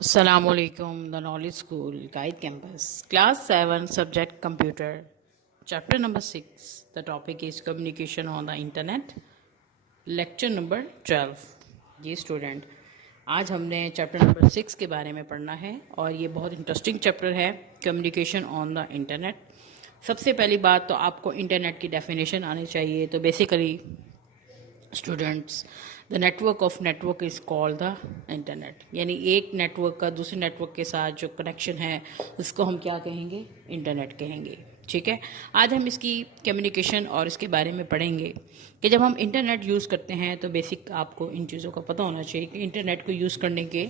Assalamualaikum, the Knowledge School, Guide Campus, Class 7, Subject Computer, Chapter number 6. The topic is Communication on the Internet, Lecture number 12. Ji student, आज हमने chapter number 6 के बारे में पढ़ना है और ये बहुत इंटरेस्टिंग चैप्टर है, कम्युनिकेशन ऑन द इंटरनेट। सबसे पहली बात तो आपको इंटरनेट की डेफिनेशन आनी चाहिए। तो basically students, the network of network is called the internet, यानी एक नेटवर्क का दूसरे नेटवर्क के साथ जो कनेक्शन है उसको हम क्या कहेंगे, इंटरनेट कहेंगे। ठीक है, आज हम इसकी कम्युनिकेशन और इसके बारे में पढ़ेंगे कि जब हम इंटरनेट यूज़ करते हैं तो बेसिक आपको इन चीज़ों का पता होना चाहिए कि इंटरनेट को यूज़ करने के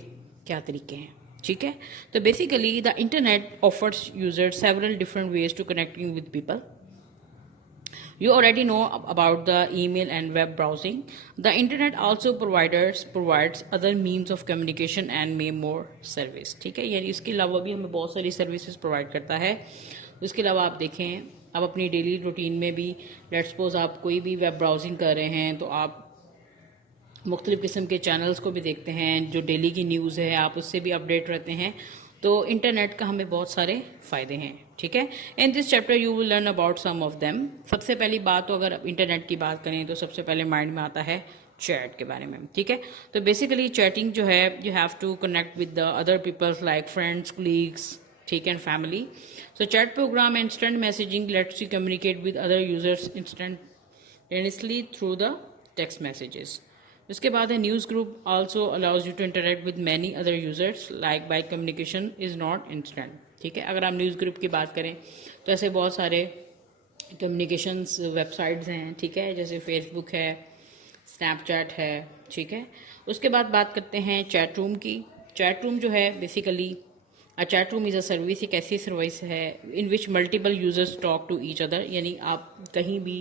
क्या तरीके हैं। ठीक है, तो basically the internet offers user several different ways to connecting with people. You already know about the email and web browsing. The internet also provides other means of communication and may more service. ठीक है, यानी इसके अलावा भी हमें बहुत सारी services provide करता है। इसके अलावा आप देखें, आप अपनी डेली रूटीन में भी लेट्स सपोज आप कोई भी वेब ब्राउजिंग कर रहे हैं तो आप मुख्तलिफ़ किस्म के चैनल्स को भी देखते हैं, जो डेली की न्यूज़ है आप उससे भी अपडेट रहते हैं। तो इंटरनेट का हमें बहुत सारे फ़ायदे हैं। ठीक है, in this chapter you will learn about some of them. सबसे पहली बात तो अगर आप इंटरनेट की बात करें तो सबसे पहले माइंड में आता है चैट के बारे में। ठीक है, तो बेसिकली चैटिंग जो है, you have to connect with the other peoples like friends, colleagues, ठीक and family. So chat program instant messaging lets you communicate with other users instantly through the text messages. उसके बाद है news group also allows you to interact with many other users like by communication is not instant. ठीक है, अगर हम news group की बात करें तो ऐसे बहुत सारे कम्युनिकेशंस वेबसाइट्स हैं। ठीक है, जैसे फेसबुक है, स्नैपचैट है। ठीक है, उसके बाद बात करते हैं चैट रूम की। चैट रूम जो है basically chat room is a service, एक ऐसी सर्विस है in which multiple users talk to each other, यानी आप कहीं भी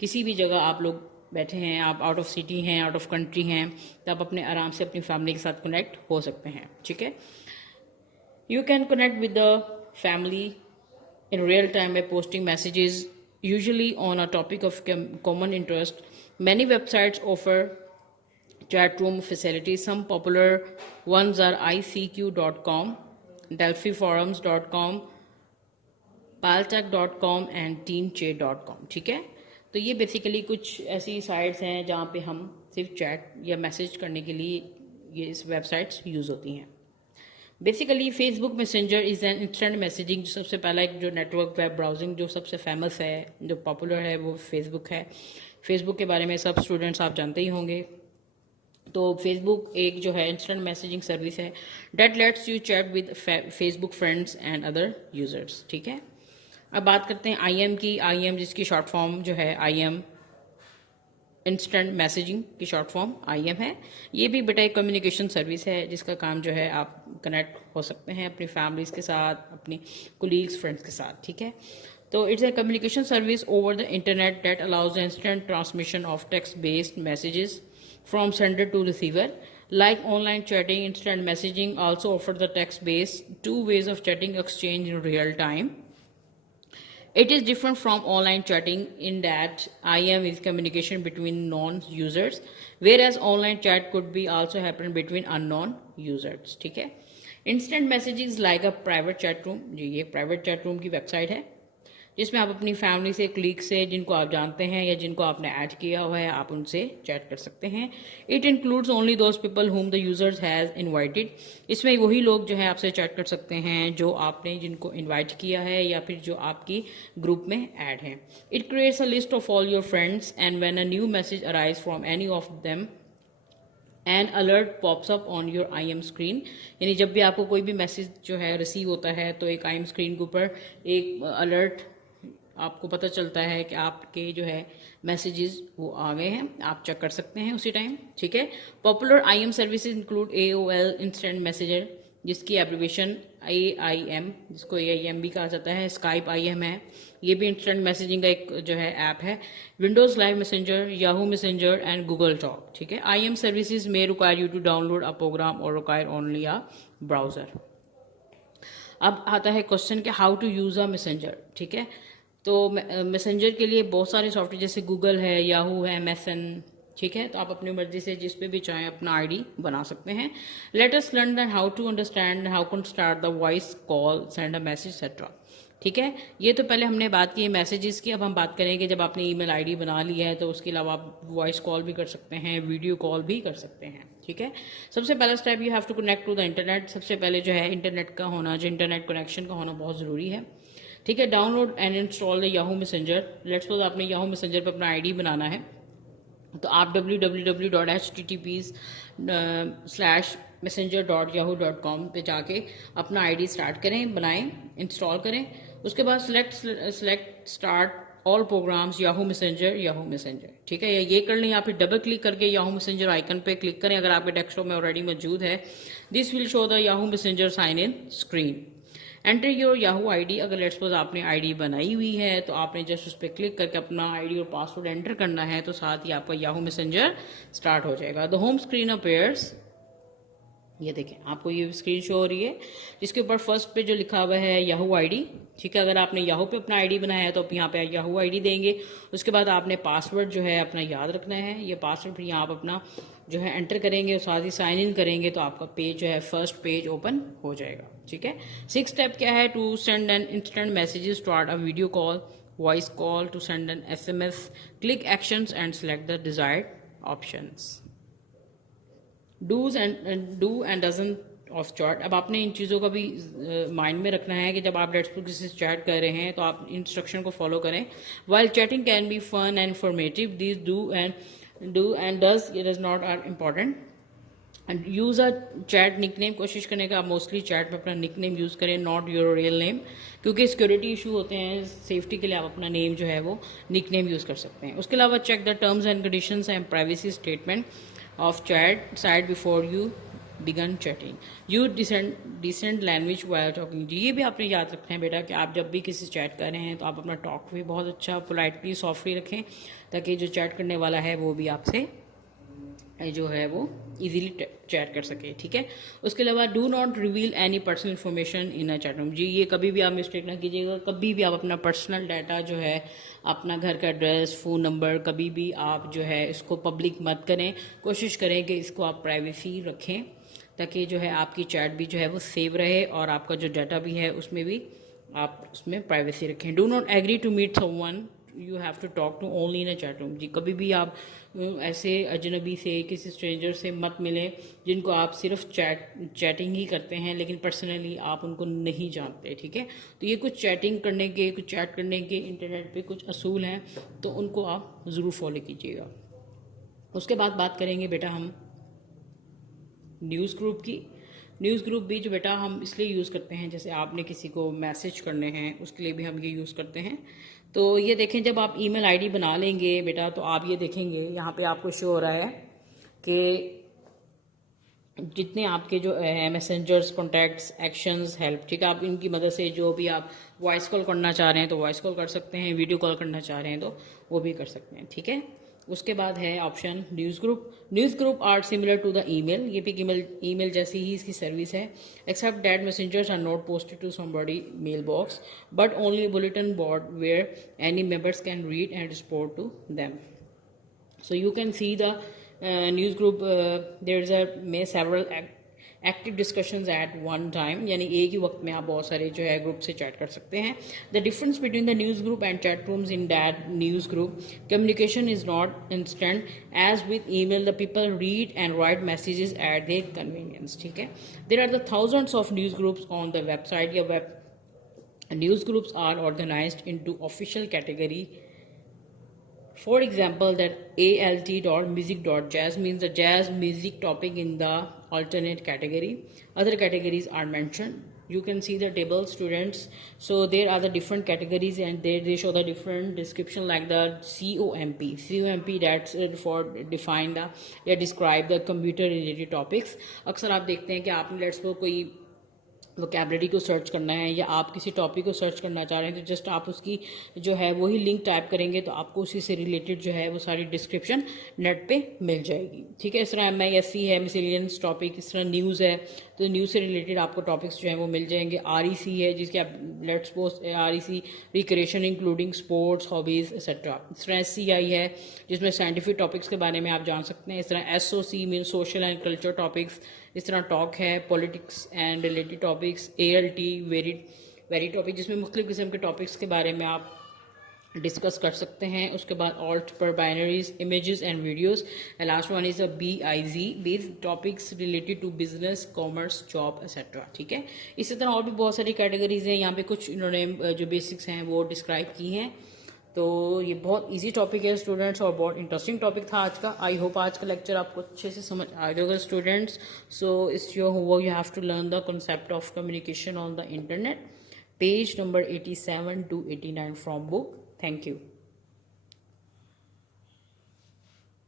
किसी भी जगह आप लोग बैठे हैं, आप आउट ऑफ सिटी हैं, आउट ऑफ कंट्री हैं, तो आप अपने आराम से अपनी फैमिली के साथ कनेक्ट हो सकते हैं। ठीक है, you can connect with the family in real time by posting messages usually on a topic of common interest. Many websites offer chat room facilities. Some popular ones are icq.com, delphiforums.com, paltalk.com and teenchat.com. ठीक है, तो ये basically कुछ ऐसी sites हैं जहाँ पे हम सिर्फ चैट या मैसेज करने के लिए ये इस वेबसाइट्स यूज़ होती हैं। Basically Facebook messenger is an instant messaging, जो सबसे पहला एक जो नेटवर्क वेब ब्राउजिंग जो सबसे फेमस है, जो पॉपुलर है, वो फेसबुक है। फेसबुक के बारे में सब स्टूडेंट्स आप जानते ही होंगे। तो फेसबुक एक जो है इंस्टेंट मैसेजिंग सर्विस है that lets you chat with Facebook friends and other users. ठीक है, अब बात करते हैं आईएम की। आईएम जिसकी शॉर्ट फॉर्म जो है आईएम, इंस्टेंट मैसेजिंग की शॉर्ट फॉर्म आईएम है। ये भी बेटा एक कम्युनिकेशन सर्विस है जिसका काम जो है आप कनेक्ट हो सकते हैं अपनी फैमिलीज के साथ, अपनी कोलीग्स, फ्रेंड्स के साथ। ठीक है, तो it's a communication service over the internet that allows instant transmission of text based messages from sender to receiver. Like online chatting, instant messaging also offer the text-based two ways of chatting exchange in real time. It is different from online chatting in that IM is communication between non-users, whereas online chat could be also happen between unknown users. ठीक है, instant messages like a private chat room, जी ये private chat room की website है जिसमें आप अपनी family से, click से, जिनको आप जानते हैं या जिनको आपने ऐड किया हुआ है, आप उनसे चैट कर सकते हैं। It includes only those people whom the users has invited. इसमें वही लोग जो है आपसे चैट कर सकते हैं जो आपने जिनको इनवाइट किया है या फिर जो आपकी ग्रुप में ऐड हैं। It creates a list of all your friends and when a new message arise from any of them and alert pops up on your IM screen, यानी जब भी आपको कोई भी मैसेज जो है रिसीव होता है तो एक IM स्क्रीन के ऊपर एक अलर्ट आपको पता चलता है कि आपके जो है मैसेजेस वो आ गए हैं, आप चेक कर सकते हैं उसी टाइम। ठीक है, popular IM services include AOL instant messenger जिसकी एब्रिवेशन AIM, जिसको AIM भी कहा जाता है, स्काइप IM है, ये भी इंस्टेंट मैसेजिंग का एक जो है ऐप है, Windows Live Messenger, Yahoo Messenger and Google Talk. ठीक है, IM सर्विसेज में require you to download a program और रिक्वायर ओनली अ ब्राउजर। अब आता है क्वेश्चन कि how to use a messenger. ठीक है, तो मैसेंजर के लिए बहुत सारे सॉफ्टवेयर जैसे गूगल है, याहू है, MSN, ठीक है, तो आप अपनी मर्जी से जिस पे भी चाहें अपना आईडी बना सकते हैं। Let us learn that how to understand how can start the voice call, send a message etcetera. ठीक है, ये तो पहले हमने बात की मैसेजेस की। अब हम बात करेंगे जब आपने ईमेल आईडी बना ली है तो उसके अलावा आप वॉइस कॉल भी कर सकते हैं, वीडियो कॉल भी कर सकते हैं। ठीक है, सबसे पहला step you have to connect to the internet. सबसे पहले जो है इंटरनेट का होना, जो इंटरनेट कनेक्शन का होना बहुत ज़रूरी है। ठीक है, download and install the Yahoo messenger. Let's suppose आपने याहू मैसेंजर पर अपना आईडी बनाना है, तो आप www.http/messenger.yahoo.com पे जाके अपना आईडी स्टार्ट करें, बनाएं, इंस्टॉल करें। उसके बाद select start all programs Yahoo Messenger. ठीक है, ये कर लें या फिर डबल क्लिक करके याहू मैसेंजर आइकन पे क्लिक करें अगर आपके डेस्कटॉप में ऑलरेडी मौजूद है। This will show the Yahoo Messenger sign in screen. Enter your Yahoo ID. अगर लेट्स सपोज आपने आईडी बनाई हुई है तो आपने जस्ट उस पर क्लिक करके अपना आईडी और पासवर्ड एंटर करना है, तो साथ ही आपका याहू मैसेंजर स्टार्ट हो जाएगा। द होम स्क्रीन अपीयर्स, ये देखें आपको ये स्क्रीन शो हो रही है जिसके ऊपर फर्स्ट पे जो लिखा हुआ है याहू आईडी। ठीक है, अगर आपने याहू पे अपना आईडी बनाया है तो आप यहाँ पे याहू आईडी देंगे। उसके बाद आपने पासवर्ड जो है अपना याद रखना है। ये पासवर्ड फिर यहाँ आप अपना जो है एंटर करेंगे और साथ ही साइन इन करेंगे तो आपका पेज जो है फर्स्ट पेज ओपन हो जाएगा। ठीक है, 6th स्टेप क्या है? To send an instant messages, start a video call, voice call, to send an SMS, click actions and select the desired options. Do and doesn't of chat. अब आपने इन चीज़ों का भी माइंड में रखना है कि जब आप लेट्स किसी से चैट कर रहे हैं तो आप इंस्ट्रक्शन को फॉलो करें। While chatting can be fun and informative, this do and does it is not are important. And use a chat nickname. कोशिश करें कि आप मोस्टली चैट में अपना निकनेम यूज़ करें, नॉट योर रियल नेम, क्योंकि सिक्योरिटी इशू होते हैं। सेफ्टी के लिए आप अपना नेम जो है वो निकनेम यूज़ कर सकते हैं। उसके अलावा check the terms and conditions and privacy statement of chat site before you begin chatting. Use decent language while talking. जी ये भी आपने याद रखना है बेटा कि आप जब भी किसी चैट कर रहे हैं तो आप अपना टॉक भी बहुत अच्छा पोलाइटली सॉफ्टली रखें ताकि जो चैट करने वाला है वो भी आपसे जो है वो इजीली चैट कर सके। ठीक है, उसके अलावा do not reveal any personal information in a chat room. जी ये कभी भी आप मिस्टेक ना कीजिएगा, कभी भी आप अपना पर्सनल डाटा जो है, अपना घर का एड्रेस, फ़ोन नंबर, कभी भी आप जो है इसको पब्लिक मत करें। कोशिश करें कि इसको आप प्राइवेसी रखें ताकि जो है आपकी चैट भी जो है वो सेव रहे और आपका जो डाटा भी है उसमें भी आप उसमें प्राइवेसी रखें। Do not agree to meet someone you have to talk to only in a chat room. जी कभी भी आप ऐसे अजनबी से, किसी स्ट्रेंजर से मत मिलें जिनको आप सिर्फ चैटिंग ही करते हैं लेकिन पर्सनली आप उनको नहीं जानते। ठीक है, तो ये कुछ चैटिंग करने के, कुछ चैट करने के इंटरनेट पे कुछ असूल हैं, तो उनको आप ज़रूर फॉलो कीजिएगा। उसके बाद बात करेंगे बेटा हम न्यूज़ ग्रुप की। न्यूज़ ग्रुप भी जो बेटा हम इसलिए यूज़ करते हैं, जैसे आपने किसी को मैसेज करने हैं उसके लिए भी हम ये यूज़ करते हैं। तो ये देखें, जब आप ईमेल आईडी बना लेंगे बेटा तो आप ये देखेंगे यहाँ पे आपको शो हो रहा है कि जितने आपके जो है मैसेंजर्स, कॉन्टैक्ट्स, एक्शंस, हेल्प, ठीक है, आप इनकी मदद से जो भी आप वॉइस कॉल करना चाह रहे हैं तो वॉइस कॉल कर सकते हैं, वीडियो कॉल करना चाह रहे हैं तो वो भी कर सकते हैं। ठीक है, उसके बाद है option news group. News group are similar to the email. ये भी ईमेल जैसी ही इसकी सर्विस है, except that messengers are not posted to somebody mail box but only bulletin board where any members can read and respond to them. So you can see the news group, there's a several active discussions at one time, यानी एक ही वक्त में आप बहुत सारे जो है group से चैट कर सकते हैं। The difference between the news group and chat rooms in that news group communication is not instant as with email, the people read and write messages at their convenience. ठीक है, there are the thousands of news groups on the website. या web news groups are organized into official category. For example, that alt.music.jazz means the jazz music topic in the alternate category. Other categories are mentioned. You can see the table, students. So there are the different categories and they show the different description like the COMP that's for define the या describe the computer related topics. अक्सर आप देखते हैं कि आपने let's suppose कोई vocabulary को search करना है या आप किसी टॉपिक को सर्च करना चाह रहे हैं, तो जस्ट आप उसकी जो है वही लिंक टाइप करेंगे तो आपको उसी से रिलेटेड जो है वो सारी डिस्क्रिप्शन नेट पे मिल जाएगी। ठीक है, इस तरह MISC है, मिसलेनियस टॉपिक, इस तरह न्यूज़ है तो न्यूज़ से रिलेटेड आपको टॉपिक्स जो है वो मिल जाएंगे। REC है जिसके आप let's suppose REC recreation including sports, hobbies etcetera. इस तरह SCI है जिसमें साइंटिफिक टॉपिक्स के बारे में आप जान सकते हैं। इस तरह SOC mean social and culture topics. इस तरह टॉक है politics and related topics. ALT very topic जिसमें मुख्तलिफ किस्म के टॉपिक्स के बारे में आप डिस्कस कर सकते हैं। उसके बाद ऑल्ट पर binaries, images and videos. Last one is BIZ based topics related to business, commerce, job etcetera. ठीक है, इसी तरह और भी बहुत सारी कैटेगरीज हैं। यहाँ पे कुछ इन्होंने जो बेसिक्स हैं वो डिस्क्राइब की हैं। तो ये बहुत इजी टॉपिक है स्टूडेंट्स और बहुत इंटरेस्टिंग टॉपिक था आज का। आई होप आज का लेक्चर आपको अच्छे से समझ आ गया होगा students. So it's your homework, you have to learn the concept of communication on the internet, page number 87 to 89 from book. Thank you.